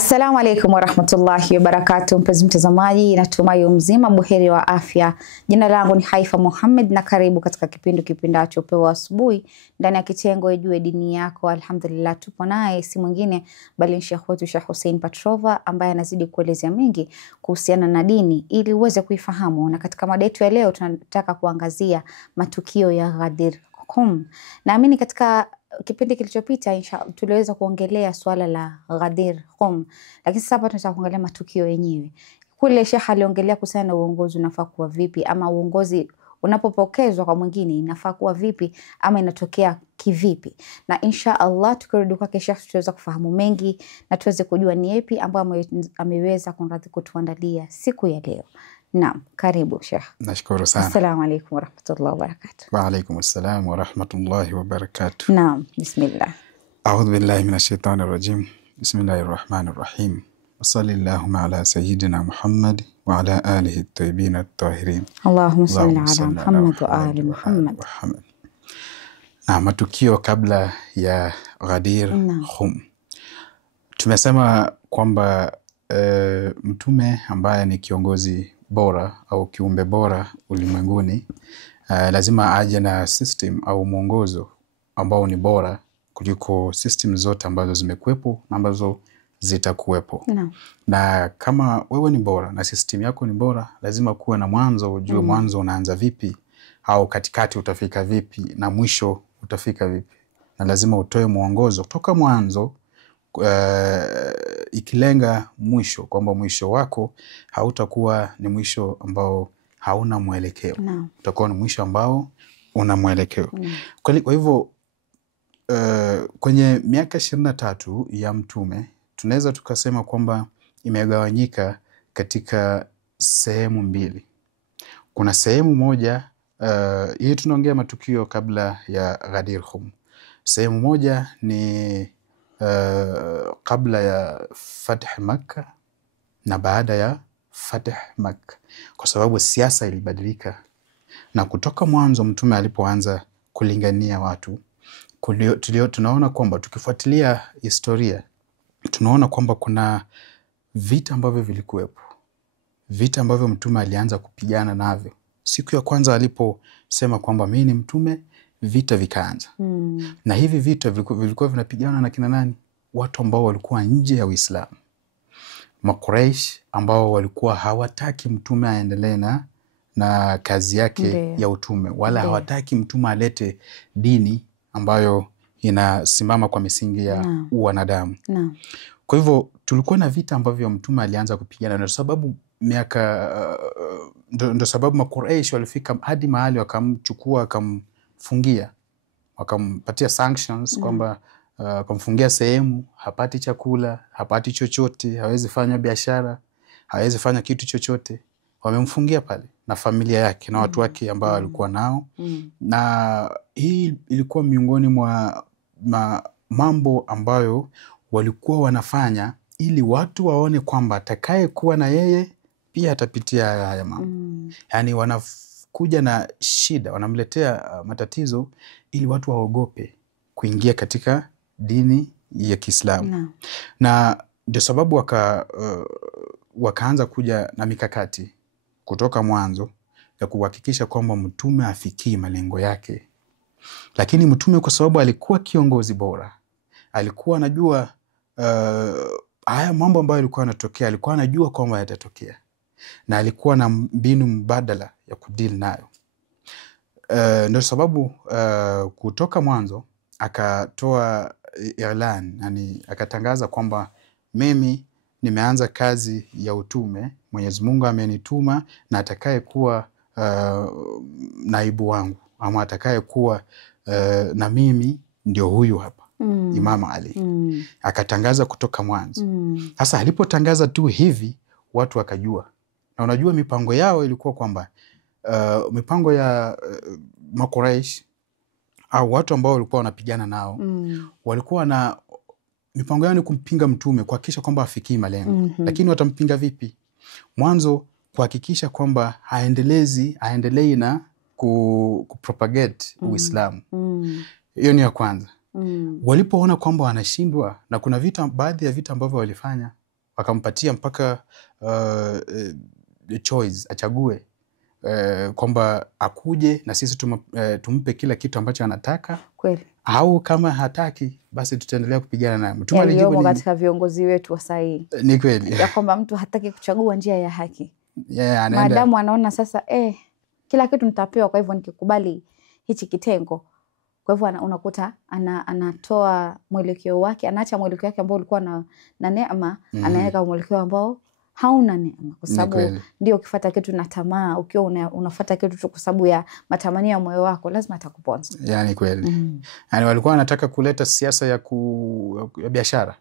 Assalamu alaikum warahmatullahi wabarakatuh. Mpenzi mtazamaji, natumai mzima buheri wa afya. Jina langu ni Haifa Muhammad na karibu katika kipindacho Upewa Asubuhi ndani ya kitengo Ijue Dini Yako. Alhamdulillah, tupo naye si mwingine bali Sheikh wetu Sheikh Hussein Patrova ambaye anazidi kuelezea mengi kuhusiana na dini ili uweze kuifahamu. Na katika mada yetu ya leo tunataka kuangazia matukio ya Ghadir Hum. Naamini katika kipindi kilichopita tuliweza kuongelea swala la Ghadir Hum, lakini sasa hapa tunataka kuangalia matukio yenyewe. Kule Sheikh aliongelea kuhusiana na uongozi unafaa kuwa vipi, ama uongozi unapopokezwa kwa mwingine inafaa kuwa vipi ama inatokea kivipi. Na insha Allah tukirudi kwake Sheikh tutaweza kufahamu mengi na tuweze kujua ni yapi ambayo ameweza kutuandalia siku ya leo. Naam, karibu Sheikh. Nashukuru sana. Assalamu alaikum warahmatullahi wabarakatuh. Wa alaikum assalam warahmatullahi wabarakatuh. Naam, bismillah. A'udhu billahi minash shaitani rajim. Bismillahir rahmanir rahim. Wa sallallahu ala sayyidina Muhammad wa ala alihi at-tayyibin at-tahirin. Allahumma salli ala Muhammad wa ali Muhammad. Na matukio kabla ya Ghadir Hum. Tumesema kwamba mtume ambaye ni kiongozi bora au kiumbe bora ulimwenguni lazima aje na system au mwongozo ambao ni bora kuliko system zote ambazo zimekuwepo na ambazo zitakuwepo. Na kama wewe ni bora na system yako ni bora, lazima kuwe na mwanzo, ujue mwanzo unaanza vipi au katikati utafika vipi na mwisho utafika vipi. Na lazima utoe mwongozo kutoka mwanzo ikilenga mwisho, kwamba mwisho wako hautakuwa ni mwisho ambao hauna mwelekeo. Utakuwa ni mwisho ambao una mwelekeo. Kwa hivyo kwenye miaka 23 ya mtume tunaweza tukasema kwamba imegawanyika katika sehemu mbili. Kuna sehemu moja hii tunaongea matukio kabla ya Ghadir Hum. Sehemu moja ni kabla ya Fath Makkah na baada ya Fath Makkah, kwa sababu siasa ilibadilika. Na kutoka mwanzo mtume alipoanza kulingania watu, tunaona kwamba tukifuatilia historia tunaona kwamba kuna vita ambavyo vilikuwepo, vita ambavyo mtume alianza kupigana navyo. Siku ya kwanza aliposema kwamba mimi ni mtume, vita vikaanza. Na hivi vita vilikuwa vinapigana na kina nani? Watu ambao walikuwa nje ya Uislamu. Makuraish ambao walikuwa hawataki mtume aendelee na kazi yake ya utume, wala hawataki mtume alete dini ambayo inasimama kwa misingi ya wanadamu. Kwa hivyo tulikuwa na vita ambavyo mtume alianza kupigana, na sababu ndo sababu Makuraish walifika hadi mahali wakamchukua wakamfungia, wakampatia sanctions kwamba kumfungia sehemu, hapati chakula, hapati chochote, hawezi fanya biashara, hawezi fanya kitu chochote. Wamemfungia pale na familia yake na watu wake ambao walikuwa nao. Na hii ilikuwa miongoni mwa mambo ambayo walikuwa wanafanya ili watu waone kwamba atakaye kuwa na yeye pia atapitia haya mambo. Yani wanakuja na shida, wanamletea matatizo ili watu waogope kuingia katika dini ya Kiislamu. Na ndio sababu wakaanza kuja na mikakati kutoka mwanzo ya kuhakikisha kwamba mtume afikii malengo yake. Lakini mtume kwa sababu alikuwa kiongozi bora, alikuwa anajua haya mambo ambayo yalikuwa yanatokea, alikuwa anajua kwamba yatatokea, na alikuwa na mbinu mbadala ya kudeal nayo. Ndio sababu kutoka mwanzo akatoa ilan, yani akatangaza kwamba mimi nimeanza kazi ya utume, Mwenyezi Mungu amenituma, na atakaye kuwa naibu wangu ama atakaye kuwa na mimi ndio huyu hapa, Imam Ali. Akatangaza kutoka mwanzo. Sasa alipotangaza tu hivi watu wakajua. Na unajua mipango yao ilikuwa kwamba mipango ya Makuraish au watu ambao walikuwa wanapigana nao walikuwa na mipango yao ni kumpinga mtume, kuhakikisha kwamba afikii malengo. Lakini watampinga vipi? Mwanzo kuhakikisha kwamba haendelei na kupropagate Uislamu. Hiyo ni ya kwanza. Walipoona kwamba wanashindwa, na kuna baadhi ya vita ambavyo walifanya, wakampatia mpaka choice, achague kwamba akuje na sisi tumpe kila kitu ambacho anataka, kweli, au kama hataki basi tutaendelea kupigana naye. Mtume alijibu nini? Katika viongozi wetu wa sahihi ni kweli ya kwamba mtu hataki kuchagua njia ya haki, anaenda maadamu anaona sasa kila kitu nitapewa, kwa hivyo nikikubali hichi kitengo. Kwa hivyo unakuta anatoa mwelekeo wake, anaacha mwelekeo wake ambao ulikuwa na neema, anaweka mwelekeo ambao hauna neema, kwa sababu ndio ukifuata kitu na tamaa, ukiwa unafuata kitu tu kwa sababu ya matamanio ya moyo wako, lazima atakuponza. Yani kweli. Yani walikuwa wanataka kuleta siasa ya biashara.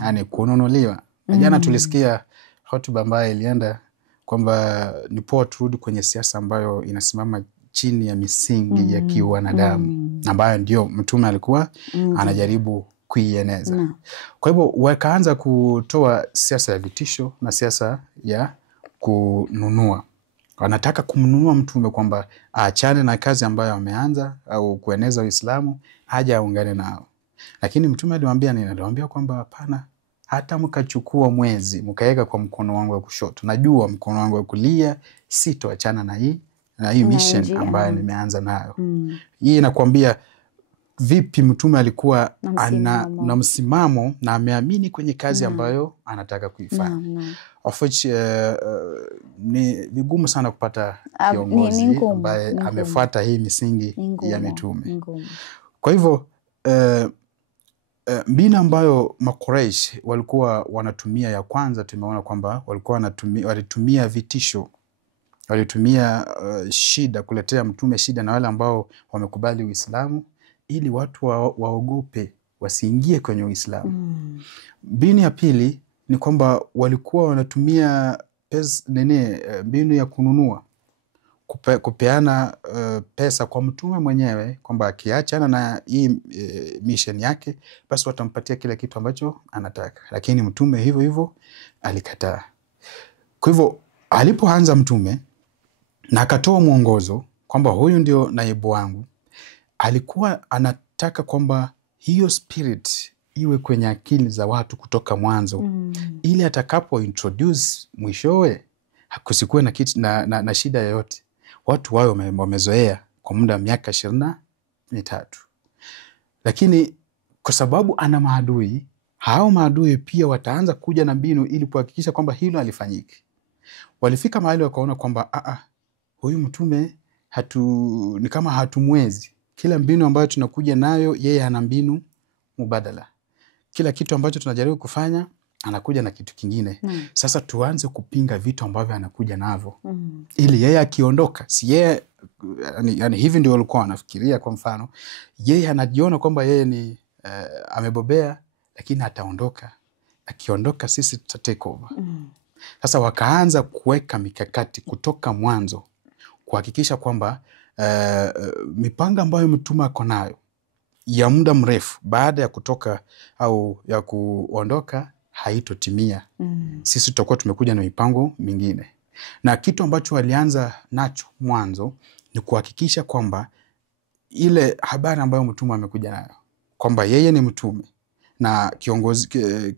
Yani kununuliwa. Jana tulisikia hotuba ambayo ilienda kwamba ni poa turudi kwenye siasa ambayo inasimama chini ya misingi ya kiwanadamu, ambayo ndio Mtume alikuwa anajaribu kuieneza. Kwa hivyo wakaanza kutoa siasa ya vitisho na siasa ya kununua. Wanataka kumnunua Mtume kwamba aachane na kazi ambayo ameanza au kueneza Uislamu, aje aungane nao. Lakini Mtume aliwaambia nini? Aliwaambia kwamba hapana, hata mkachukua mwezi mkaweka kwa mkono wangu wa kushoto, najua mkono wangu wa kulia sitoachana na hii mission ambayo nimeanza nayo. Hii inakwambia vipi Mtume alikuwa na msimamo na ameamini kwenye kazi ambayo anataka kuifanya. Of which ni vigumu sana kupata kiongozi ambaye amefuata hii misingi ya mitume. Kwa hivyo mbinu ambayo Makuraish walikuwa wanatumia, ya kwanza tumeona kwamba walitumia vitisho, walitumia shida, kuletea Mtume shida na wale ambao wamekubali Uislamu, ili watu waogope wasiingie kwenye Uislamu. Mbinu ya pili ni kwamba walikuwa wanatumia mbinu ya kununua, kupeana pesa kwa Mtume mwenyewe, kwamba akiachana na hii mission yake basi watampatia kila kitu ambacho anataka. Lakini Mtume hivyo hivyo alikataa. Kwa hivyo alipoanza Mtume na akatoa mwongozo kwamba huyu ndio naibu wangu, alikuwa anataka kwamba hiyo spirit iwe kwenye akili za watu kutoka mwanzo, ili atakapo introduce mwishowe kusikuwe na shida yoyote. Watu wao wamezoea kwa muda wa miaka 23. Lakini kwa sababu ana maadui, hao maadui pia wataanza kuja na mbinu ili kuhakikisha kwamba hilo halifanyiki. Walifika mahali wakaona kwamba huyu Mtume ni kama hatumwezi. Kila mbinu ambayo tunakuja nayo yeye ana mbinu mubadala. Kila kitu ambacho tunajaribu kufanya anakuja na kitu kingine. Sasa tuanze kupinga vitu ambavyo anakuja navyo. Ili yeye akiondoka, si yeye yani hivi ndio walikuwa wanafikiria. Kwa mfano, yeye anajiona kwamba yeye ni amebobea, lakini ataondoka. Akiondoka sisi tuta take over. Sasa wakaanza kuweka mikakati kutoka mwanzo kuhakikisha kwamba mipango ambayo Mtume ako nayo ya muda mrefu baada ya kutoka au ya kuondoka haitotimia. Sisi tutakuwa tumekuja na mipango mingine. Na kitu ambacho walianza nacho mwanzo ni kuhakikisha kwamba ile habari ambayo Mtume amekuja nayo kwamba yeye ni Mtume na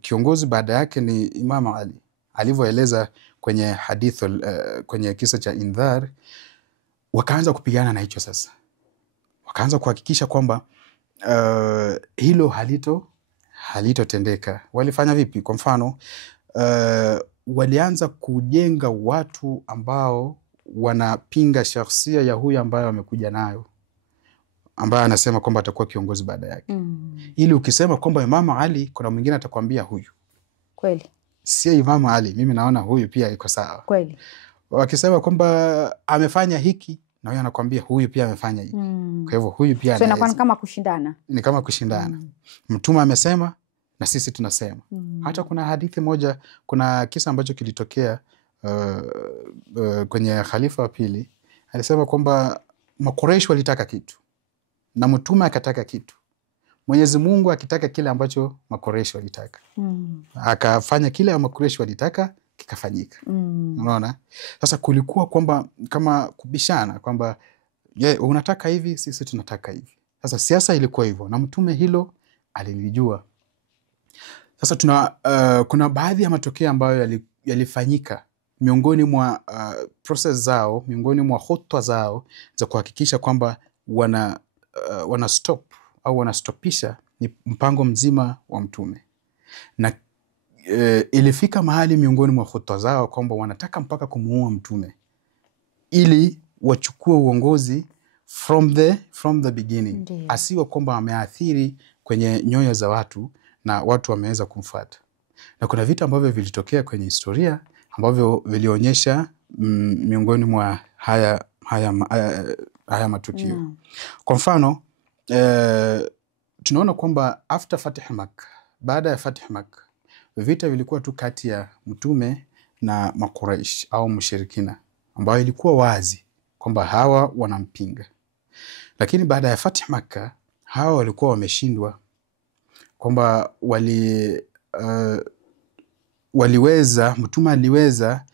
kiongozi baada yake ni Imam Ali, alivyoeleza kwenye hadith, kwenye kisa cha Indhar, wakaanza kupigana na hicho. Sasa wakaanza kuhakikisha kwamba hilo halitotendeka. Walifanya vipi? Kwa mfano, walianza kujenga watu ambao wanapinga shakhsia ya huyu ambayo wamekuja nayo, ambaye anasema kwamba atakuwa kiongozi baada yake. Ili ukisema kwamba Imam Ali, kuna mwingine atakwambia huyu kweli sio Imam Ali, mimi naona huyu pia iko sawa. Kweli. Wakisema kwamba amefanya hiki, na huyu anakuambia huyu pia amefanya hiki. Kwa hivyo huyu pia so inakuwa kama kushindana. Ni kama kushindana. Mtume amesema na sisi tunasema. Hata kuna hadithi moja, kuna kisa ambacho kilitokea kwenye khalifa wa pili. Alisema kwamba Makuraish walitaka kitu na Mtume akataka kitu. Mwenyezi Mungu akitaka kile ambacho Makuraish walitaka. Akafanya kile Makuraish walitaka, kikafanyika. Unaona? Sasa kulikuwa kwamba kama kubishana kwamba unataka hivi, sisi tunataka hivi. Sasa siasa ilikuwa hivyo na Mtume hilo alilijua. Sasa kuna baadhi ya matokeo ambayo yalifanyika miongoni mwa process zao, miongoni mwa khutwa zao za kuhakikisha kwamba wana stop au wanastopisha mpango mzima wa Mtume. Na ilifika mahali miongoni mwa khutwa zao kwamba wanataka mpaka kumuua Mtume ili wachukue uongozi from the beginning. Asiwe kwamba ameathiri kwenye nyoyo za watu na watu wameweza kumfuata. Na kuna vitu ambavyo vilitokea kwenye historia ambavyo vilionyesha miongoni mwa haya matukio. Kwa mfano, tunaona kwamba after Fatih Makkah, baada ya Fatih Makkah, vita vilikuwa tu kati ya Mtume na Makuraish au mushirikina, ambayo ilikuwa wazi kwamba hawa wanampinga. Lakini baada ya Fatih Makkah, hawa walikuwa wameshindwa, kwamba Mtume aliweza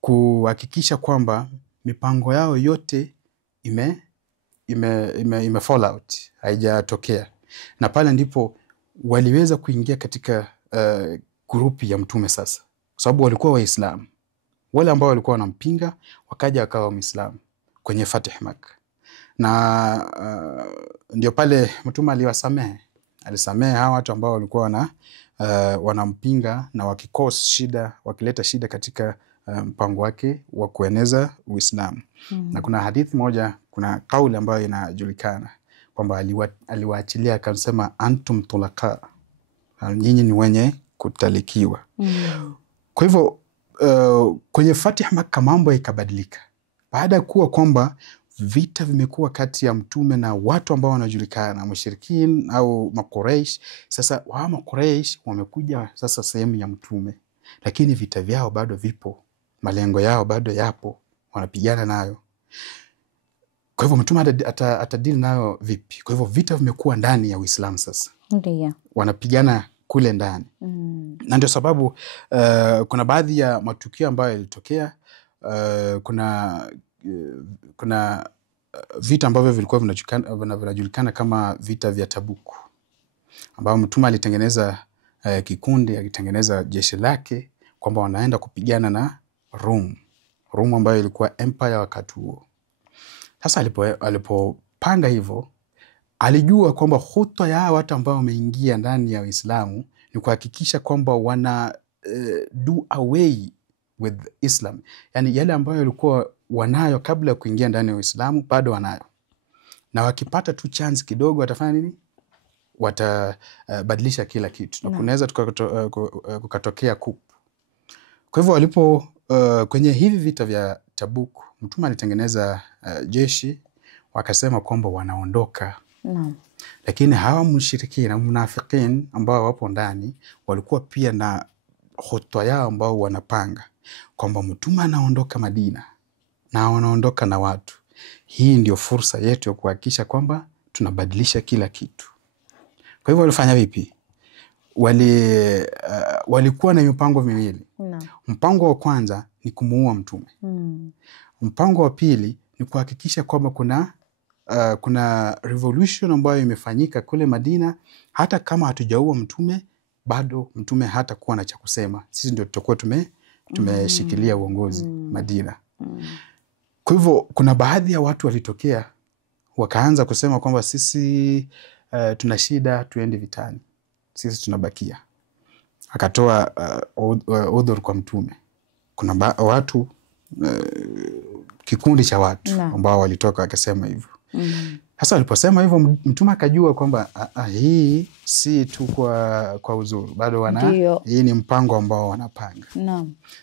kuhakikisha kwamba mipango yao yote ime fall out, haijatokea. Na pale ndipo waliweza kuingia katika grupi ya Mtume sasa, kwa sababu walikuwa Waislamu. Wale ambao walikuwa wanampinga wakaja wakawa Waislamu kwenye Fatih Makkah. Na ndio pale Mtume alisamehe hawa watu ambao walikuwa wanampinga na wakileta shida katika mpango wake wa kueneza Uislamu. Na kuna hadithi moja, kuna kauli ambayo inajulikana kwamba aliwaachilia akasema, antum tulaka, nyinyi ni wenye kutalikiwa. Kwa hivyo kwenye Fatih Makkah mambo ikabadilika, baada ya kuwa kwamba vita vimekuwa kati ya Mtume na watu ambao wanajulikana mushirikin au Makuraish. Sasa wa Makuraish wamekuja sasa sehemu ya Mtume, lakini vita vyao bado vipo, malengo yao bado yapo, wanapigana nayo. Kwa hivyo Mtume atadili nayo vipi? Kwa hivyo vita vimekuwa ndani ya Uislamu sasa. Ndiyo. Wanapigana kule ndani. Na ndio sababu kuna baadhi ya matukio ambayo yalitokea. Kuna vita ambavyo vilikuwa vinajulikana kama vita vya Tabuk, ambao Mtume alitengeneza kikundi, alitengeneza jeshi lake kwamba wanaenda kupigana na Rum ambayo ilikuwa empire wakati huo. Sasa alipopanga hivyo, alijua kwamba khutwa ya watu ambao wameingia ndani ya Uislamu ni kuhakikisha kwamba wana do away with Islam. Yani yale ambayo walikuwa wanayo kabla ya kuingia ndani ya Uislamu bado wanayo, na wakipata tu chance kidogo watafanya nini? Watabadilisha kila kitu, na kunaweza kukatokea coup. Kwa hivyo kwenye hivi vita vya Tabuk, Mtume alitengeneza jeshi, wakasema kwamba wanaondoka. Lakini hawa mushirikina na munafikin ambao wapo ndani walikuwa pia na khutwa yao ambao wanapanga kwamba Mtume anaondoka Madina na wanaondoka na watu. Hii ndio fursa yetu ya kuhakikisha kwamba tunabadilisha kila kitu. Kwa hivyo walifanya vipi? Walikuwa na mipango miwili. Mpango wa kwanza ni kumuua Mtume. Mpango wa pili ni kuhakikisha kwamba kuna revolution ambayo imefanyika kule Madina. Hata kama hatujaua Mtume, bado Mtume hata kuwa na cha kusema. Sisi ndio tutakuwa tumeshikilia uongozi Madina. Kwa hivyo kuna baadhi ya watu walitokea wakaanza kusema kwamba sisi tuna shida, tuende vitani, sisi tunabakia. Akatoa udhur kwa Mtume. Kuna watu kikundi cha watu ambao walitoka wakasema hivyo. Sasa waliposema hivyo, Mtume akajua kwamba hii si tu kwa uzuri, bado hii ni mpango ambao wanapanga.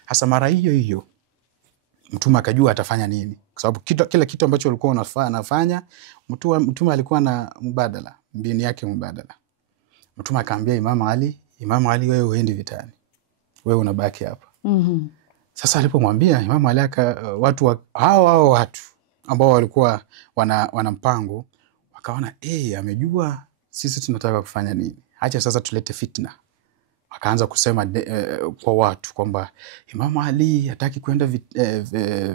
Hasa mara hiyo Mtume akajua atafanya nini, kwa sababu kila kitu ambacho alikuwa anafanya Mtume alikuwa na mbinu yake mbadala. Mtume akaambia Imam Ali, wewe uende vitani, wewe unabaki hapa. Sasa alipomwambia Imam Ali, watu ambao walikuwa wana mpango wakaona amejua sisi tunataka kufanya nini, acha sasa tulete fitna. Akaanza kusema kwa watu kwamba Imam Ali hataki kwenda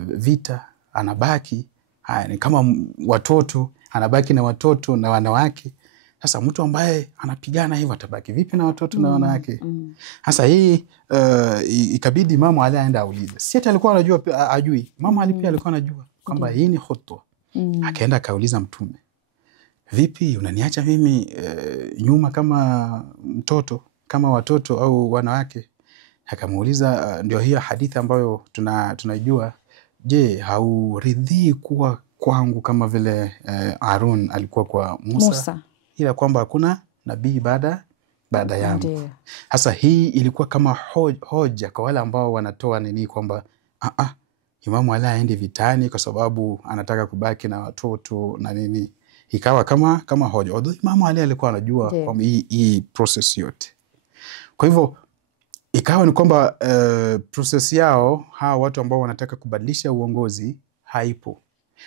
vita, anabaki ni kama watoto, anabaki na watoto na wanawake. Sasa mtu ambaye anapigana hivyo atabaki vipi na watoto na wanawake? Sasa hii ikabidi Imamu Ali aende aulize. Si eti alikuwa anajua ajui. Imamu Ali pia alikuwa anajua kwamba hii ni khutwa. Akaenda akauliza Mtume, vipi unaniacha mimi nyuma kama mtoto, kama watoto au wanawake? Akamuuliza, ndio hiyo hadithi ambayo tunaijua, je, hauridhii kuwa kwangu kama vile Harun alikuwa kwa Musa? Ila kwamba hakuna nabii baada yangu. Sasa hii ilikuwa kama hoja kwa wale ambao wanatoa nini kwamba Imamu Ali aende vitani kwa sababu anataka kubaki na watoto na nini. Ikawa kama hoja. Although Imamu Ali alikuwa anajua kwamba hii process yote. Kwa hivyo ikawa ni kwamba process yao hawa watu ambao wanataka kubadilisha uongozi haipo.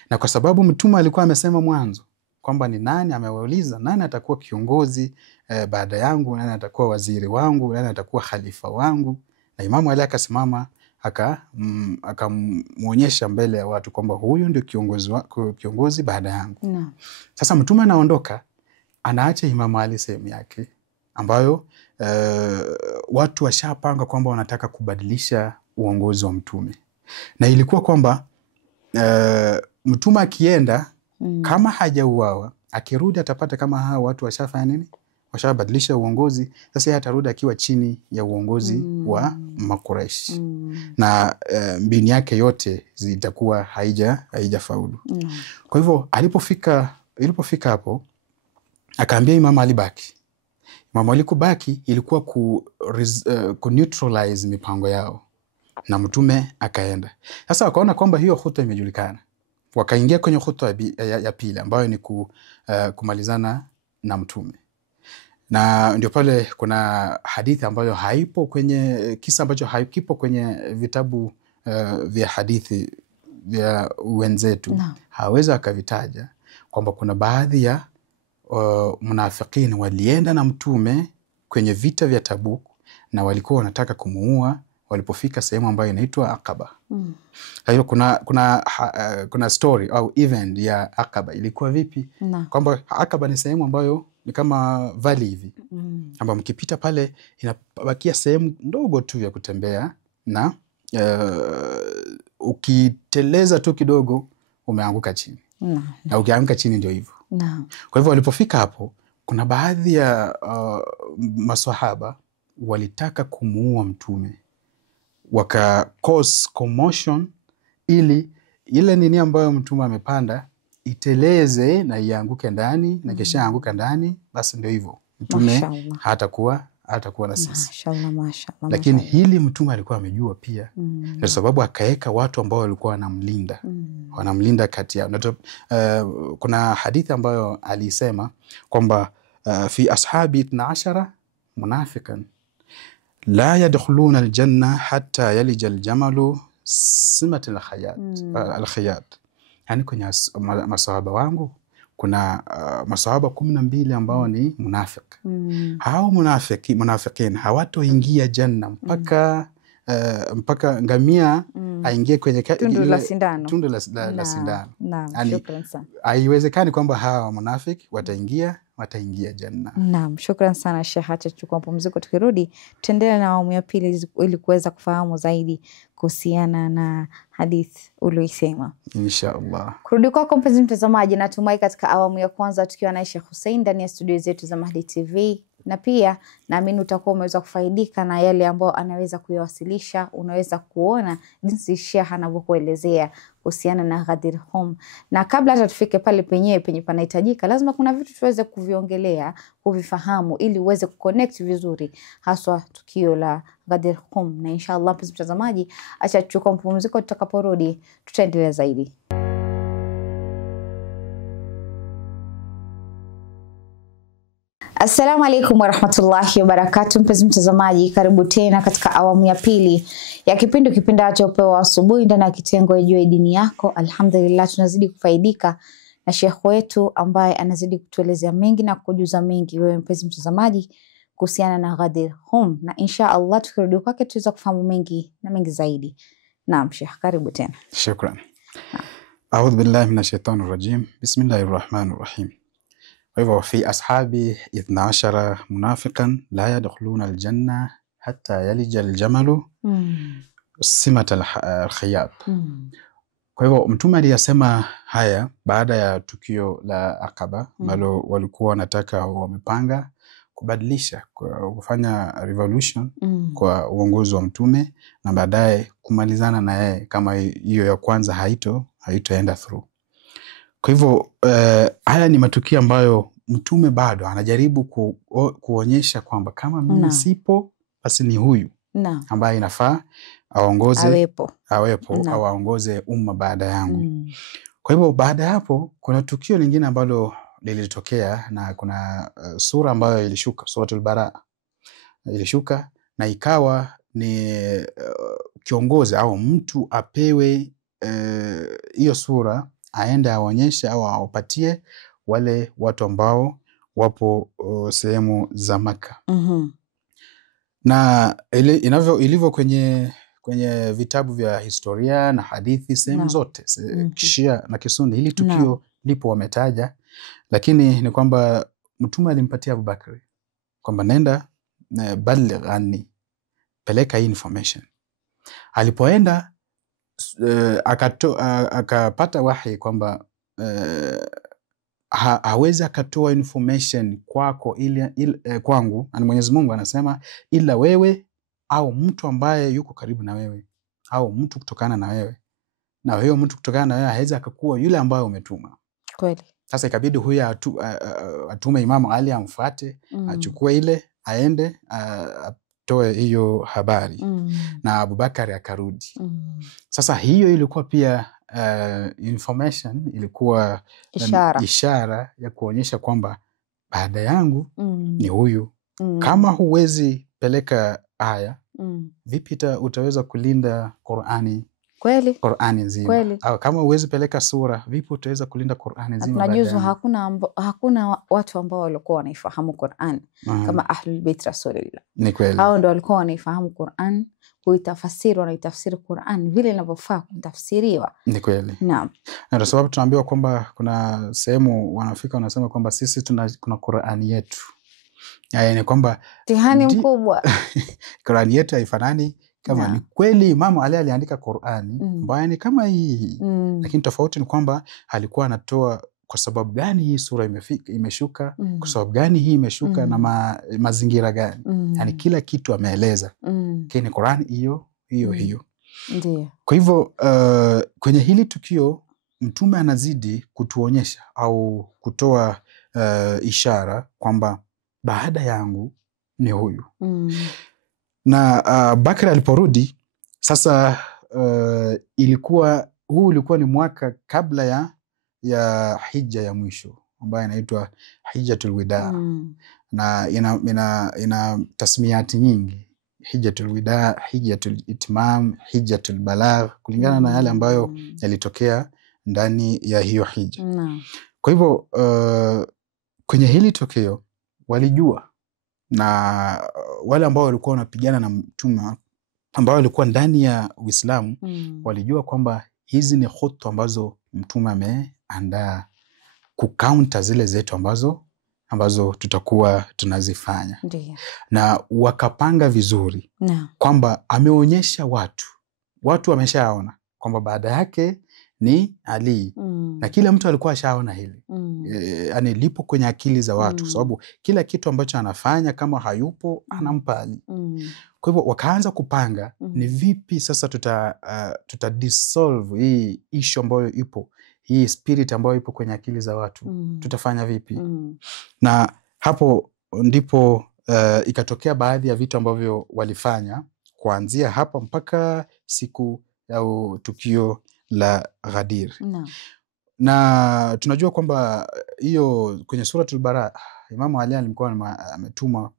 Na kwa sababu Mtume alikuwa amesema mwanzo kwamba ni nani, amewauliza nani atakuwa kiongozi baada yangu, nani atakuwa waziri wangu, nani atakuwa khalifa wangu, na Imamu Ali akasimama akamuonyesha mbele ya watu kwamba huyu ndio kiongozi baada yangu. Sasa Mtume anaondoka, anaacha Imamu Ali sehemu yake ambayo watu washapanga kwamba wanataka kubadilisha uongozi wa Mtume. Na ilikuwa kwamba Mtume akienda kama hajauawa, akirudi atapata kama hawa watu washafanya nini? Washabadilisha uongozi. Sasa yeye atarudi akiwa chini ya uongozi wa Makuraish. Na mbinu yake yote zitakuwa haijafaulu. Kwa hivyo ilipofika hapo, akaambia Imam Ali baki. Imam Ali kubaki ilikuwa ku neutralize mipango yao. Na Mtume akaenda. Sasa wakaona kwamba hiyo khutwa imejulikana. Wakaingia kwenye khutwa ya pili ambayo ni kumalizana na Mtume. Na ndio pale kuna hadithi ambayo haipo kwenye kisa ambacho haipo kwenye vitabu vya hadithi vya wenzetu. Haweza akavitaja kwamba kuna baadhi ya munafikin walienda na Mtume kwenye vita vya Tabuk na walikuwa wanataka kumuua walipofika sehemu ambayo inaitwa Aqaba. Kwa hiyo kuna story au event ya Aqaba ilikuwa vipi? Kwamba Aqaba ni sehemu ambayo ni kama valley hivi. Ambapo mkipita pale inabakia sehemu ndogo tu ya kutembea na ukiteleza tu kidogo umeanguka chini. Na ukianguka chini ndio hivyo. Kwa hivyo walipofika hapo kuna baadhi ya maswahaba walitaka kumuua Mtume. Waka cause commotion ili ile nini ambayo Mtume amepanda iteleze na ianguke ndani, na kisha anguka ndani, basi ndio hivyo. Mtume hatakuwa na sisi. Lakini hili Mtume alikuwa amejua pia. Kwa sababu akaeka watu ambao walikuwa wanamlinda kati yao. Kuna hadithi ambayo alisema kwamba fi ashabi 12 munafikan la yadkhuluna aljanna hatta yalija aljamalu simat alkhayat. Yani kwenye masahaba wangu kuna masahaba 12 ambao ni munafik. Hao munafikin hawatoingia janna mpaka ngamia aingie kwenye tundu la sindano. Yani haiwezekani kwamba hawa munafiki wataingia janna. Naam, shukran sana Sheikh. Acha tuchukue pumziko, tukirudi tuendelee na awamu ya pili ili kuweza kufahamu zaidi kuhusiana na hadithi ulioisema. Inshallah. Kurudi kwako mpenzi mtazamaji, natumai katika awamu ya kwanza tukiwa na Sheikh Hussein ndani ya studio zetu za Mahdi TV, na pia naamini utakuwa umeweza kufaidika na yale ambayo anaweza kuyawasilisha. Unaweza kuona jinsi Sheikh anavyokuelezea kuhusiana na Ghadir Hum. Na kabla hata tufike pale penye panahitajika, lazima kuna vitu tuweze kuviongelea, kuvifahamu ili uweze kuconnect vizuri haswa tukio la Ghadir Hum. Na inshallah mpenzi mtazamaji, acha tuchukue mpumziko, tutakaporudi tutaendelea zaidi. Assalamu alaikum warahmatullahi wabarakatuh. Mpenzi mtazamaji, karibu tena katika awamu ya pili ya kipindacho Upeo Asubuhi ndani ya kitengo Ijue Dini Yako. Alhamdulillah, tunazidi kufaidika na Sheikh wetu ambaye anazidi kutuelezea mengi na kujuza mengi wewe mpenzi mtazamaji kuhusiana na Ghadir Hum, na insha Allah tukirudi kwake tuweza kufahamu mengi na mengi zaidi. Naam Sheikh, karibu tena. Shukran. A'udhu billahi minash shaitanir rajim. Bismillahir rahmanir rahim. Kwa hivyo fi ashabi 12 munafiqan la yadkhuluna aljanna hatta yalija aljamalu simat alkhayat. Kwa hivyo Mtume aliyasema haya baada ya tukio la Aqaba ambalo walikuwa wanataka, wamepanga kubadilisha, kufanya revolution kwa uongozi wa Mtume na baadaye kumalizana na yeye kama hiyo ya kwanza haitoenda through. Kwa hivyo haya ni matukio ambayo Mtume bado anajaribu kuonyesha kwamba kama mimi sipo, basi ni huyu ambaye inafaa aongoze, awepo au aongoze umma baada yangu. Kwa hivyo baada ya hapo kuna tukio lingine ambalo lilitokea, na kuna sura ambayo ilishuka, Suratul Baraa ilishuka, na ikawa ni kiongozi au mtu apewe hiyo sura aende aonyeshe au awapatie wale watu ambao wapo sehemu za Maka. Na ilivyo kwenye vitabu vya historia na hadithi sehemu zote Shia na Kisuni hili tukio lipo wametaja, lakini ni kwamba Mtume alimpatia Abubakar kwamba nenda baligh anni, peleka hii information. Alipoenda akapata wahi kwamba hawezi akatoa information kwako kwangu, na Mwenyezi Mungu anasema ila wewe au mtu ambaye yuko karibu na wewe au mtu kutokana na wewe, na huyo mtu kutokana na wewe hawezi akakuwa yule ambaye umetuma. Kweli. Sasa ikabidi huyu atume Imam Ali amfuate, achukue ile aende atoe hiyo habari. Na Abubakar akarudi. Sasa hiyo ilikuwa pia information, ilikuwa ishara ya kuonyesha kwamba baada yangu ni huyu. Kama huwezi peleka aya, vipi utaweza kulinda Qur'ani? Kweli. Qur'ani nzima. Kweli. Au kama huwezi peleka sura, vipi utaweza kulinda Qur'ani nzima? Tunajuzu hakuna watu ambao walikuwa wanaifahamu Qur'an kama Ahlul Bait Rasulillah. Ni kweli. Hao ndio walikuwa wanaifahamu Qur'an, kuitafasiri, wanaitafsiri Qur'an vile inavyofaa kutafsiriwa. Ni kweli. Naam. Na ndio sababu tunaambiwa kwamba kuna sehemu wanafika wanasema kwamba sisi kuna Qur'ani yetu. Yaani kwamba mtihani mkubwa. Qur'ani yetu haifanani kama ni kweli Imam Ali aliandika Qur'ani ambayo ni kama hii. Lakini tofauti ni kwamba alikuwa anatoa kwa sababu gani hii sura imeshuka, kwa sababu gani hii imeshuka, na mazingira gani. Yaani kila kitu ameeleza. Lakini Qur'ani hiyo. Ndiyo. Kwa hivyo kwenye hili tukio Mtume anazidi kutuonyesha au kutoa ishara kwamba baada yangu ni huyu. Na Bakr aliporudi sasa, ulikuwa ni mwaka kabla ya hija ya mwisho ambayo inaitwa Hijjatul Wida. Na ina tasmiati nyingi: Hijjatul Wida, Hijjatul Itmam, Hijjatul Balagh, kulingana na yale ambayo yalitokea ndani ya hiyo hija. Kwa hivyo kwenye hili tokeo walijua, na wale ambao walikuwa wanapigana na Mtume ambao walikuwa ndani ya Uislamu walijua kwamba hizi ni khutwa ambazo Mtume ameandaa kukaunta zile zetu ambazo tutakuwa tunazifanya. Ndiyo. Na wakapanga vizuri kwamba ameonyesha watu wameshaona kwamba baada yake ni Ali. Na kila mtu alikuwa ashaona hili. Yaani lipo kwenye akili za watu, kwa sababu kila kitu ambacho anafanya kama hayupo anampa Ali. Kwa hivyo wakaanza kupanga ni vipi sasa tuta dissolve hii issue ambayo ipo, hii spirit ambayo ipo kwenye akili za watu. Tutafanya vipi? Na hapo ndipo ikatokea baadhi ya vitu ambavyo walifanya kuanzia hapa mpaka siku au tukio la Ghadir. Na tunajua kwamba hiyo kwenye Suratul Baraa Imam Ali alikuwa ametuma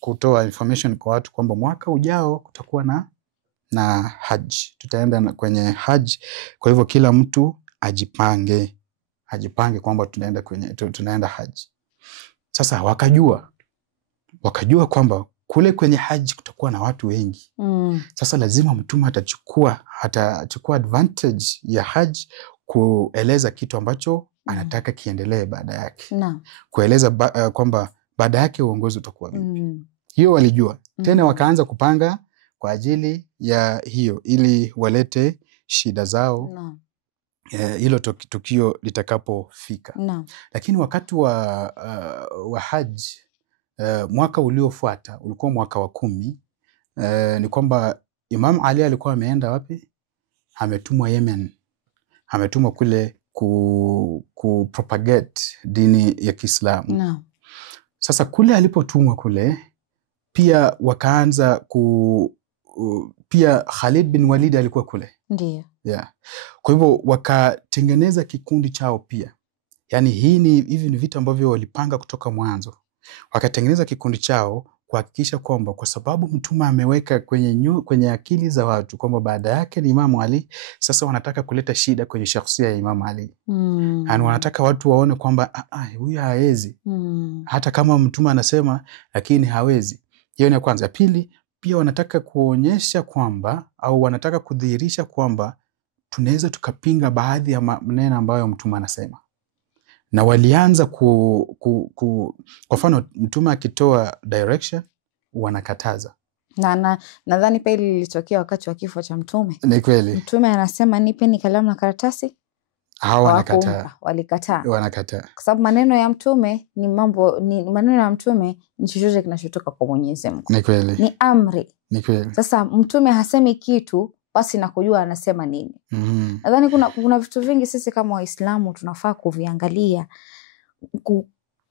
kutoa information kwa watu kwamba mwaka ujao kutakuwa na haji, tutaenda kwenye haji. Kwa hivyo kila mtu ajipange kwamba tunaenda haji. Sasa wakajua kwamba kule kwenye haji kutakuwa na watu wengi. Sasa lazima Mtume atachukua advantage ya haji kueleza kitu ambacho anataka kiendelee baada yake. Naam. Kueleza kwamba baada yake uongozi utakuwa vipi. Hiyo walijua. Tena wakaanza kupanga kwa ajili ya hiyo ili walete shida zao. Naam. Hilo tukio litakapofika. Naam. Lakini wakati wa Hajj, mwaka uliofuata ulikuwa mwaka wa 10, ni kwamba Imam Ali alikuwa ameenda wapi? Ametumwa Yemen. Ametumwa kule ku propagate dini ya Kiislamu. Naam. Sasa kule alipotumwa kule pia wakaanza pia Khalid bin Walid alikuwa kule. Ndiyo. Yeah. Kwa hivyo wakatengeneza kikundi chao pia. Yani hivi ni vitu ambavyo walipanga kutoka mwanzo. Wakatengeneza kikundi chao kuhakikisha kwamba kwa sababu Mtume ameweka kwenye akili za watu kwamba baada yake ni Imam Ali, sasa wanataka kuleta shida kwenye shakhsia ya Imam Ali. Yani wanataka watu waone kwamba huyu hawezi. Hata kama Mtume anasema lakini hawezi. Hiyo ni ya kwanza. Pili, pia wanataka kuonyesha kwamba au wanataka kudhihirisha kwamba tunaweza tukapinga baadhi ya maneno ambayo Mtume anasema. Na walianza kwa mfano Mtume akitoa direction wanakataza. Nadhani pale lilitokea wakati wa kifo cha Mtume. Ni kweli. Mtume anasema nipeni kalamu na karatasi. Hao wanakataa. Walikataa. Wanakataa. Kwa sababu maneno ya Mtume ni maneno ya Mtume ni chochote kinachotoka kwa Mwenyezi Mungu. Ni kweli. Ni amri. Ni kweli. Sasa Mtume hasemi kitu basi na kujua anasema nini. Nadhani kuna vitu vingi sisi kama Waislamu tunafaa kuviangalia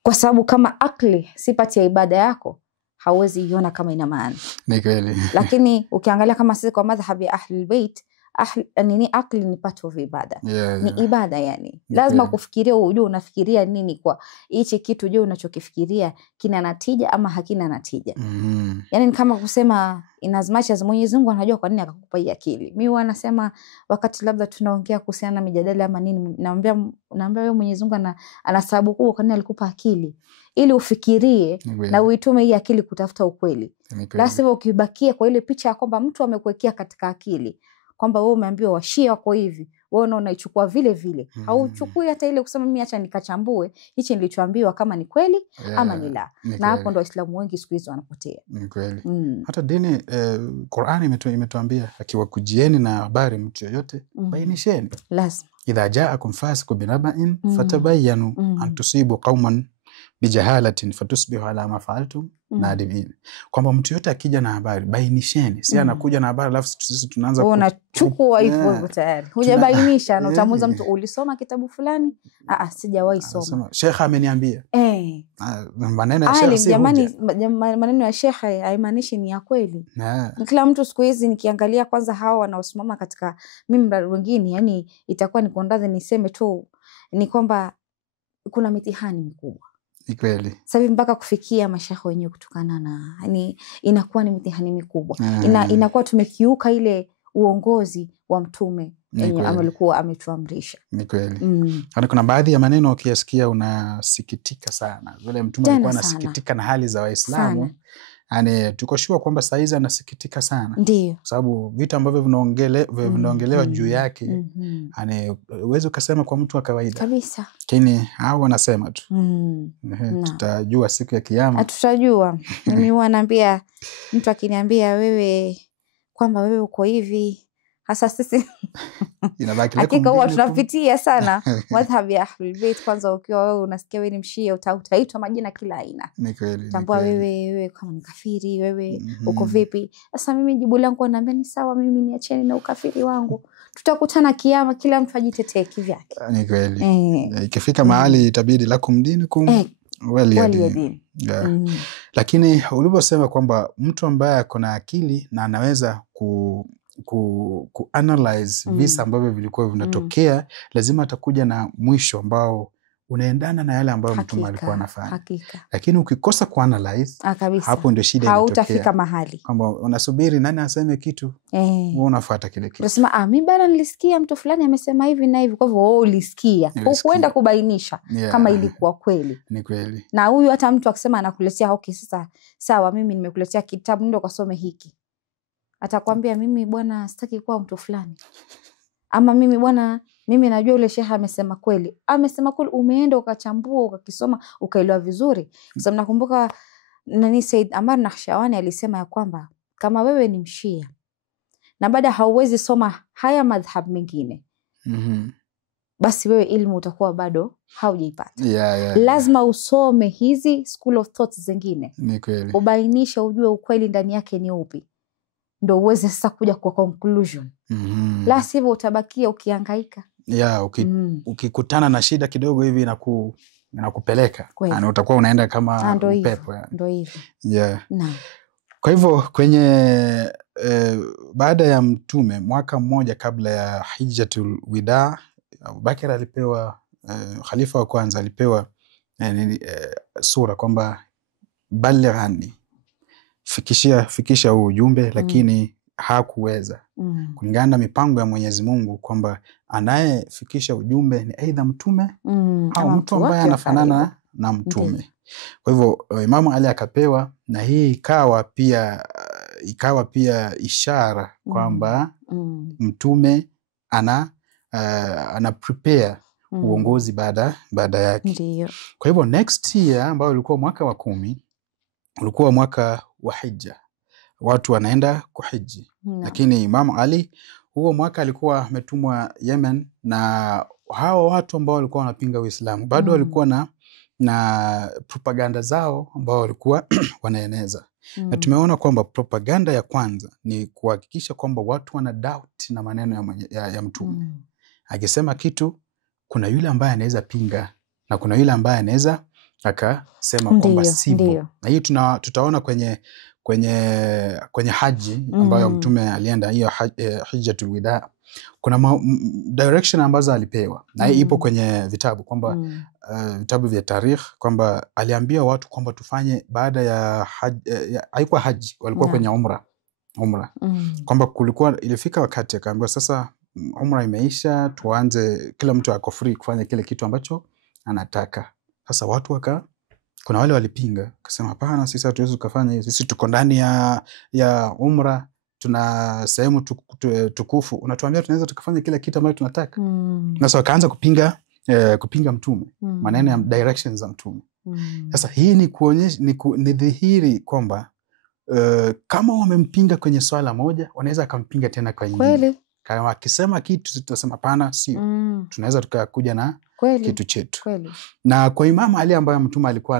kwa sababu kama akli si pati ya ibada yako hauwezi iona kama ina maana. Ni kweli. Lakini ukiangalia kama sisi kwa madhhabi ya Ahlul Bait, akli ni part of ibada. Ni ibada yani. Lazima kufikiria ujue unafikiria nini kwa hichi kitu, je unachokifikiria kina natija ama hakina natija. Yani ni kama kusema in as much as Mwenyezi Mungu anajua kwa nini akakupa hii akili. Mimi huwa nasema wakati labda tunaongea kuhusiana na mijadala ama nini, naambia wewe Mwenyezi Mungu ana sababu kubwa kwa nini alikupa akili ili ufikirie na uitume hii akili kutafuta ukweli. La sivyo ukibakia kwa ile picha ya kwamba mtu amekuwekea katika akili kwamba wewe umeambiwa Washia wako hivi, wewe unaichukua vile vile. Hauchukui hata ile kusema mimi acha nikachambue hichi nilichoambiwa kama ni kweli ama ni la. Na hapo ndo Waislamu wengi siku hizo wanapotea. Ni kweli. Hata dini Qur'ani imetuambia akiwakujieni na habari mtu yoyote bainisheni. Lazima. Idha ja'akum fasiqun binaba'in fatabayyanu an tusibu qauman bijahalatin fatusbihu ala ma fa'altum nadimin. Kwamba mtu yote akija na habari bainisheni. Si anakuja na habari alafu sisi tunaanza unachukua hivyo tayari. Hujabainisha na utamuuliza mtu ulisoma kitabu fulani? Sijawahi soma. Sheikh ameniambia. Maneno ya Sheikh si jamani, maneno ya Sheikh haimaanishi ni ya kweli. Kila mtu siku hizi nikiangalia kwanza hao wanaosimama katika mimbar wengine, yani itakuwa ni kuondaza niseme tu ni kwamba kuna mitihani mikubwa. Ni kweli. Sasa mpaka kufikia mashekhe wenyewe kutokana na yani inakuwa ni mitihani mikubwa. Inakuwa tumekiuka ile uongozi wa Mtume yenye alikuwa ametuamrisha. Ni kweli. Kuna baadhi ya maneno ukiyasikia unasikitika sana. Vile Mtume alikuwa anasikitika na hali za Waislamu. Yani tuko sure kwamba saa hizi anasikitika sana. Ndiyo. Kwa sababu vitu ambavyo vinaongelewa juu yake, yani uweze ukasema kwa mtu wa kawaida. Kabisa. Lakini hao wanasema tu. Tutajua siku ya Kiyama. Tutajua. Mimi huwa naambia mtu akiniambia wewe kwamba wewe uko hivi, hasa sisi hakika huwa tunapitia sana madhhabi ya Ahlul Bait. Kwanza ukiwa wewe unasikia wewe ni Mshia utaitwa majina kila aina. Ni kweli. Tambua wewe kama ni kafiri, wewe uko vipi? Sasa mimi jibu langu naambia ni sawa, mimi niacheni na ukafiri wangu. Tutakutana Kiyama, kila mtu ajitetee kivyake. Ni kweli. Ikifika mahali itabidi lakum dinukum waliyadin. Lakini uliposema kwamba mtu ambaye ako na akili na anaweza analyze visa ambavyo vilikuwa vinatokea, lazima atakuja na mwisho ambao unaendana na yale ambayo Mtume alikuwa anafanya. Lakini ukikosa kuanalyze, hapo ndio shida inatokea. Hautafika mahali. Kwamba unasubiri nani aseme kitu, wewe unafuata kile kitu. Unasema mimi bana nilisikia mtu fulani amesema hivi na hivi, kwa hivyo wewe ulisikia. Hukuenda kubainisha kama ilikuwa kweli. Ni kweli. Na huyu hata mtu akisema anakuletea okay, sasa sawa mimi nimekuletea kitabu ndio kasome hiki. Atakwambia mimi bwana sitaki kuwa mtu fulani. Ama mimi bwana Mimi najua yule sheha amesema kweli. Amesema kweli, umeenda ukachambua, ukakisoma, ukaelewa vizuri. Kwa sababu nakumbuka Said Amar Nahshawani alisema ya kwamba kama wewe ni mshia na baada hauwezi soma haya madhhab mengine, basi wewe ilmu utakuwa bado haujaipata. Lazima usome hizi school of thoughts zingine. Ni kweli. Ubainisha, ujue ukweli ndani yake ni upi, ndo uweze sasa kuja kwa conclusion. La sivyo utabakia ukihangaika. Ukikutana na shida kidogo hivi inakupeleka na utakuwa unaenda kama upepo. Ndio hivyo. Kwa hivyo kwenye baada ya Mtume, mwaka mmoja kabla ya Hijjatul Wida, Abubakar alipewa, khalifa wa kwanza alipewa sura kwamba balighani, fikisha huu ujumbe, lakini hakuweza. Kulingana na mipango ya Mwenyezi Mungu kwamba anayefikisha ujumbe ni aidha mtume au mtu ambaye anafanana na mtume. Kwa hivyo Imamu Ali akapewa, na hii ikawa pia ishara kwamba mtume ana prepare uongozi baada yake. Ndiyo. Kwa hivyo next year ambao ulikuwa mwaka wa 10 ulikuwa mwaka wa hija, watu wanaenda kuhiji. Lakini Imamu Ali huo mwaka alikuwa ametumwa Yemen, na hao watu ambao walikuwa wanapinga Uislamu bado walikuwa na propaganda zao ambao walikuwa wanaeneza. Na tumeona kwamba propaganda ya kwanza ni kuhakikisha kwamba watu wana doubt na maneno ya mtume. Akisema kitu, kuna yule ambaye anaweza pinga na kuna yule ambaye anaweza akasema kwamba sivyo. Na hii tutaona kwenye haji ambayo mtume alienda, hiyo Hijjatul Wida. Kuna direction ambazo alipewa, na hii ipo kwenye vitabu kwamba vitabu vya tarikh, kwamba aliambia watu kwamba tufanye baada ya haikuwa haji, walikuwa kwenye umra. Kwamba ilifika wakati akaambiwa sasa umra imeisha, tuanze, kila mtu ako free kufanya kile kitu ambacho anataka. Sasa watu kuna wale walipinga, akasema hapana, sisi hatuwezi kufanya hiyo, sisi tuko ndani ya umra, tuna sehemu tukufu, unatuambia tunaweza tukafanya kile kitu ambacho tunataka. Sasa wakaanza kupinga mtume, maneno ya directions za mtume. Sasa hii ni kuonyesha, ni dhihiri kwamba kama wamempinga kwenye swala moja, wanaweza akampinga tena kwa nyingine. Kama akisema kitu tutasema hapana, sio. Tunaweza tukakuja na kitu chetu. Na kwa Imamu Ali ambaye mtume alikuwa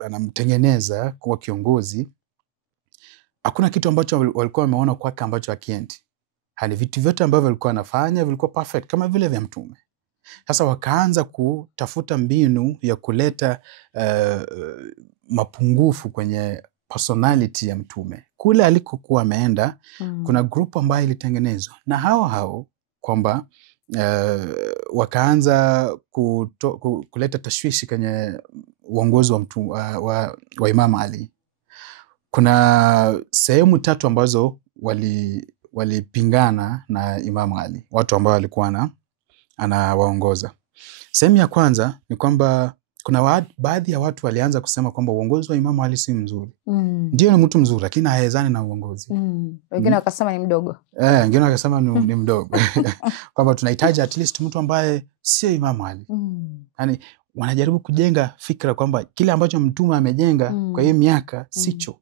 anamtengeneza kuwa kiongozi, hakuna kitu ambacho walikuwa wameona kwake ambacho hakiendi. Hali vitu vyote ambavyo walikuwa anafanya vilikuwa perfect kama vile vya mtume. Sasa wakaanza kutafuta mbinu ya kuleta mapungufu kwenye personality ya mtume. Kule alikokuwa ameenda, kuna group ambayo ilitengenezwa na hao kwamba wakaanza kuleta tashwishi kwenye uongozi wa Imam Ali. Kuna sehemu 3 ambazo walipingana na Imam Ali, watu ambao walikuwa anawaongoza. Sehemu ya kwanza ni kwamba kuna baadhi ya watu walianza kusema kwamba uongozi wa Imam Ali si mzuri. Ndio ni mtu mzuri, lakini haezani na uongozi. Wengine wakasema ni mdogo. Wengine wakasema ni mdogo. Kwamba tunahitaji at least mtu ambaye sio Imam Ali. Yani wanajaribu kujenga fikra kwamba kile ambacho mtume amejenga kwa hiyo miaka sicho.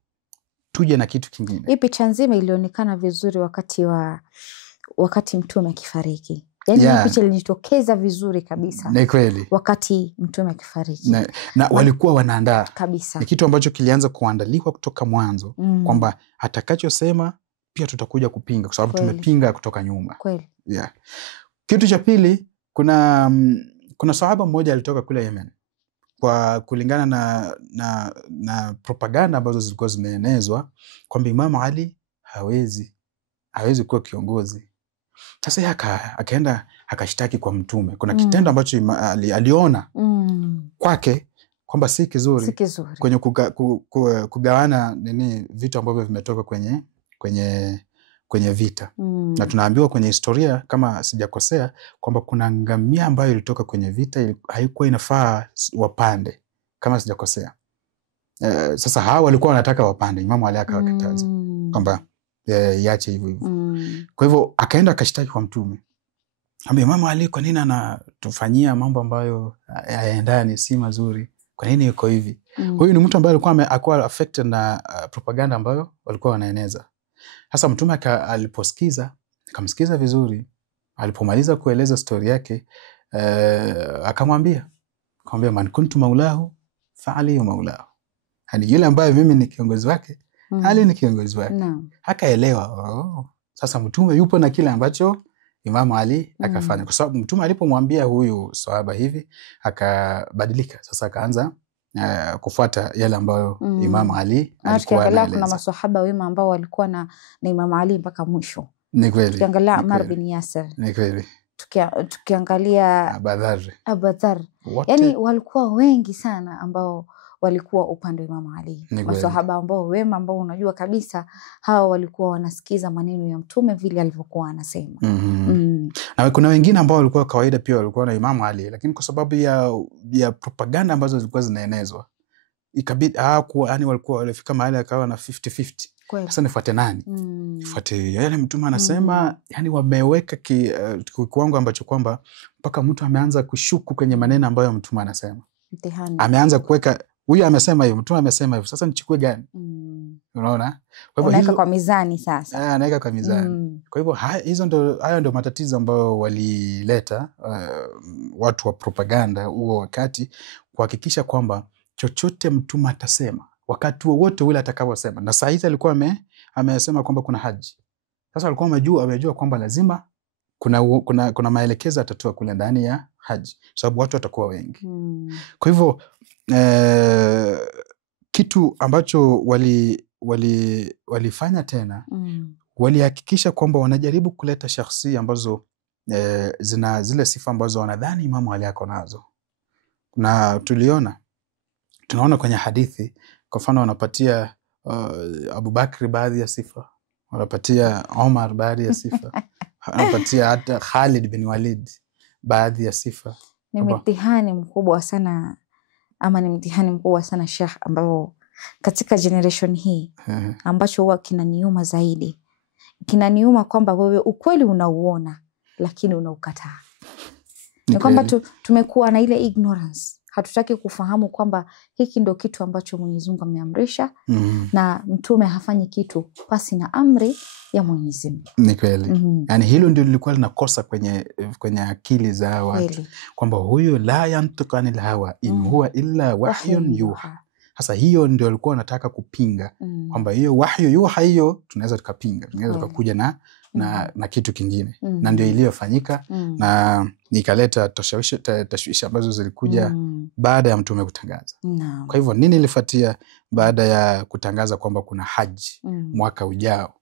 Tuje na kitu kingine. Hii picha nzima ilionekana vizuri wakati mtume akifariki. Yaani picha ilijitokeza vizuri kabisa. Ni kweli. Wakati mtume akifariki. Na walikuwa wanaandaa kabisa. Ni kitu ambacho kilianza kuandaliwa kutoka mwanzo, kwamba atakachosema pia tutakuja kupinga kwa sababu tumepinga kutoka nyuma. Kweli. Kitu cha pili, kuna sahaba mmoja alitoka kule Yemen. Kwa kulingana na propaganda ambazo zilikuwa zimeenezwa kwamba Imam Ali hawezi kuwa kiongozi. Sasa yeye akaenda akashtaki kwa mtume. Kuna kitendo ambacho aliona kwake kwamba si kizuri kwenye kugawana vitu ambavyo vimetoka kwenye vita. Na tunaambiwa kwenye historia, kama sijakosea, kwamba kuna ngamia ambayo ilitoka kwenye vita, haikuwa inafaa wapande, kama sijakosea. Sasa hawa walikuwa wanataka wapande, Imamu Ali akawakataza kwamba iache hivyo. Kwa hivyo akaenda akashtaki kwa mtume. Ambia Imam Ali kwa nini anatufanyia mambo ambayo hayaendani, si mazuri? Kwa nini yuko hivi? Huyu ni mtu ambaye alikuwa affected na propaganda ambayo walikuwa wanaeneza. Sasa Mtume aliposikiza, akamsikiza vizuri, alipomaliza kueleza story yake, akamwambia man kuntu maulahu fa Ali maulahu. Yaani yule ambaye mimi ni kiongozi wake, Ali ni kiongozi wake. Akaelewa, sasa Mtume yupo na kile ambacho Imam Ali akafanya. Kwa sababu Mtume alipomwambia huyu sahaba hivi, akabadilika. Sasa akaanza kufuata yale ambayo Imam Ali alikuwa anaeleza. Kuna maswahaba wema ambao walikuwa na Imam Ali mpaka mwisho. Ni kweli. Tukiangalia Ammar bin Yasir. Ni kweli. Tukiangalia Abu Dharr. Yaani walikuwa wengi sana ambao walikuwa upande wa Imam Ali. Maswahaba ambao wema ambao unajua kabisa hawa walikuwa wanasikiza maneno ya Mtume vile alivyokuwa anasema. Na kuna wengine ambao walikuwa kawaida pia walikuwa na Imam Ali, lakini kwa sababu ya propaganda ambazo zilikuwa zinaenezwa, ikabidi yani walikuwa walifika mahali akawa na 50-50. Sasa nifuate nani? Nifuate yale Mtume anasema, yani wameweka kiwango ambacho kwamba mpaka mtu ameanza kushuku kwenye maneno ambayo Mtume anasema. Mtihani. Ameanza kuweka, huyu amesema hiyo, Mtume amesema hivyo, sasa nichukue gani? Unaona? Kwa hivyo anaweka kwa mizani sasa. Anaweka kwa mizani. Kwa hivyo hayo ndio matatizo ambayo walileta watu wa propaganda huo wakati, kuhakikisha kwamba chochote Mtume atasema wakati wowote ule atakaposema. Na saa hizi alikuwa amesema kwamba kuna haji. Sasa alikuwa amejua kwamba lazima kuna maelekezo atatoa kule ndani ya haji, sababu watu watakuwa wengi. Kwa hivyo kitu ambacho walifanya tena, walihakikisha kwamba wanajaribu kuleta shakhsi ambazo zina zile sifa ambazo wanadhani Imam Ali ako nazo. Na tunaona kwenye hadithi, kwa mfano wanapatia Abu Bakri baadhi ya sifa, wanapatia Omar baadhi ya sifa, wanapatia hata Khalid bin Walid baadhi ya sifa. Ni mtihani mkubwa sana, ama ni mtihani mkubwa sana Sheikh, ambao katika generation hii ambacho huwa kinaniuma zaidi. Kinaniuma kwamba wewe ukweli unauona lakini unaukataa. Ni kwamba tumekuwa na ile ignorance. Hatutaki kufahamu kwamba hiki ndo kitu ambacho Mwenyezi Mungu ameamrisha, na Mtume hafanyi kitu pasi na amri ya Mwenyezi Mungu. Ni kweli. Yani hilo ndio lilikuwa linakosa kwenye akili za watu, kwamba huyo la yantiqu anil hawa in huwa illa wahyun yuha. Sasa hiyo ndio alikuwa anataka kupinga, kwamba hiyo wahyu yuha hiyo tunaweza tukapinga, tunaweza tukakuja na kitu kingine. Na ndio iliyofanyika, na ikaleta tashwishi ambazo zilikuja baada ya Mtume kutangaza. Kwa hivyo nini ilifuatia baada ya kutangaza kwamba kuna haji mwaka ujao,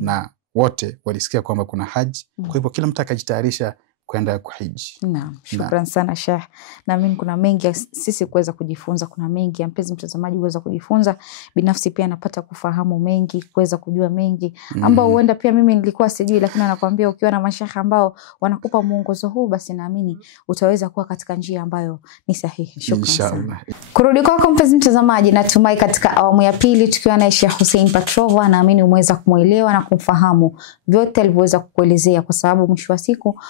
na wote walisikia kwamba kuna haji. Kwa hivyo kila mtu akajitayarisha kwenda kuhiji. Naam, shukran sana Sheikh. Na mimi kuna mengi sisi kuweza kujifunza, kuna mengi mpenzi mtazamaji kuweza kujifunza. Binafsi pia napata kufahamu mengi, kuweza kujua mengi ambao huenda pia mimi nilikuwa sijui, lakini nakwambia ukiwa na mashaikh ambao wanakupa mwongozo huu, basi naamini utaweza kuwa katika njia ambayo ni sahihi. Shukran sana. Kurudi kwako mpenzi mtazamaji, natumai katika awamu ya pili tukiwa na Sheikh Hussein Patrova, naamini umeweza kumuelewa na kumfahamu vyote alivyoweza kukuelezea, kwa sababu mwisho wa siku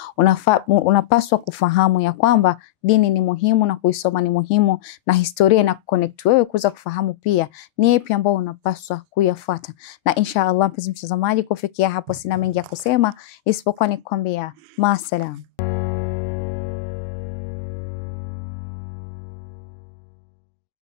unapaswa kufahamu ya kwamba dini ni muhimu na kuisoma ni muhimu, na historia na connect wewe kuweza kufahamu pia ni yapi ambao unapaswa kuyafuata. Na inshallah mpenzi mtazamaji, kufikia hapo sina mengi ya kusema isipokuwa ni kukwambia maasalam.